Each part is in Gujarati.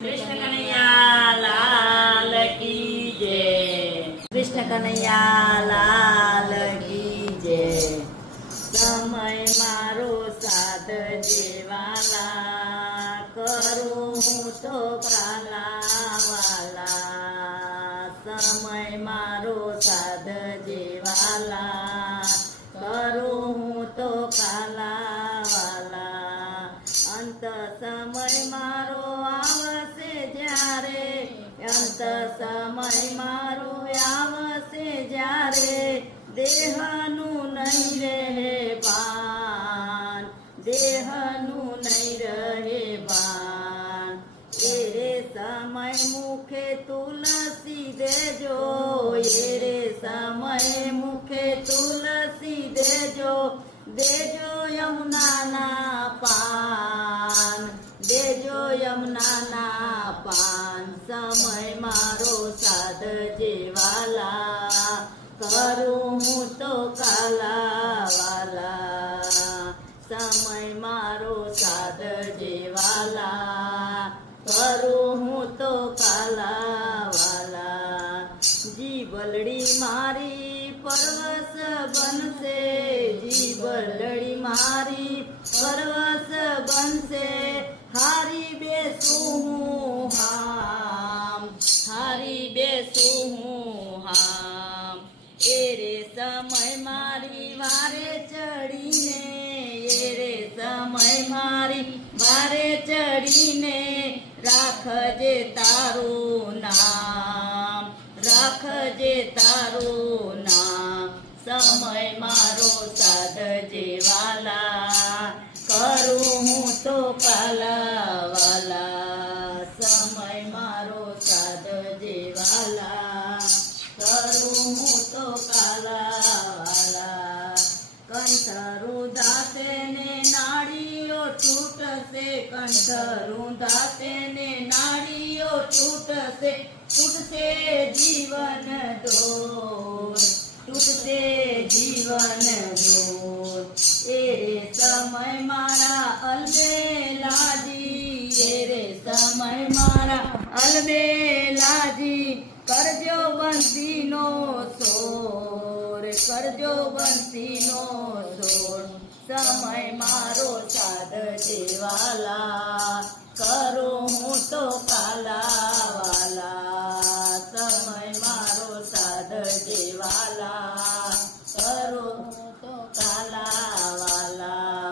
कृष्ण कन्हैया लाल की जय। कृष्ण कन्हैया लाल की जय। समय मारो साध जेवाला, करूं हूँ तो काला वाला। समय मारो साध जेवाला, करूं हूँ तो काला वाला। अंत समय मारो आवसे જ્યારે, અંત સમય મારો આવશે જ્યારે, દેહનું નહીં રહે ભાન, દેહનું નહીં રહે ભાન। એ રે સમય મુખે તુલસી દેજો, એ રે સમય મુખે તુલસી દેજો, દેજો યમુનાના પાન, દેજો યમુનાના પાન। સમય મારો સાધ જેવાલા, કરું હું તો કાલા વાલા। સમય મારો સાધ જેવાલા, કરું હું તો કાલા વાલા। જીવલડી મારી પરવશ બનશે, જીવલડી મારી પરવશ બનશે, હારી બેસું હું હામ, હારી બેસું હું હામ। એ રે સમય મારી વારે ચડીને, એ રે સમય મારી વારે ચડીને, રાખજે તારું નામ, રાખજે તારું નામ। સમય મારો સાધ જેવાલા, કરું હું તો કાલા વાલા। સમય મારો સાધ જેવાલા, કરું હું તો કાલા વાલા। કંઠરું દાસે ને નાળીઓ તૂટશે, કંઠરું દાસે ને નાળીઓ તૂટશે, તૂટશે જીવન દોર, તૂટશે જીવન દોર। એ રે સમય મારા અલબેલાજી, એ રે સમય મારા અલબેલાજી, કરજો બંસીનો સોર, કરજો બંસીનો સોર। સમય મારો સાધ જેવાલા, કરું હું તો કાલા વાલા। સમય મારો સાધ જેવાલા, કરું હું તો કાલા વાલા।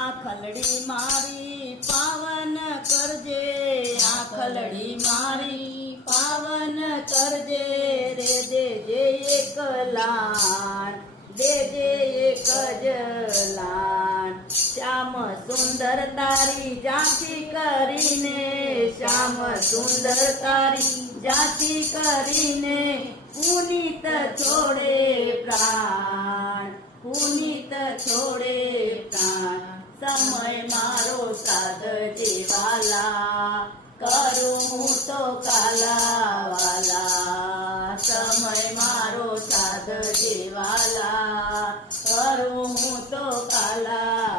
આખલડી મારી પાવન કરજે, આખલડી મારી પાવન કરજે, રે દેજે એક લાન, દેજે એક જ લાન। શ્યામ સુંદર તારી ઝાંખી કરીને, શ્યામ સુંદર તારી ઝાંખી કરીને, પુનિત છોડે પ્રાણ, પુનિત છોડે પ્રાણ। સમય મારો સાધ જેવાલા, કરું હું તો કાલા વાલા। સમય મારો સાધ જેવાલા, કરું હું તો કાલા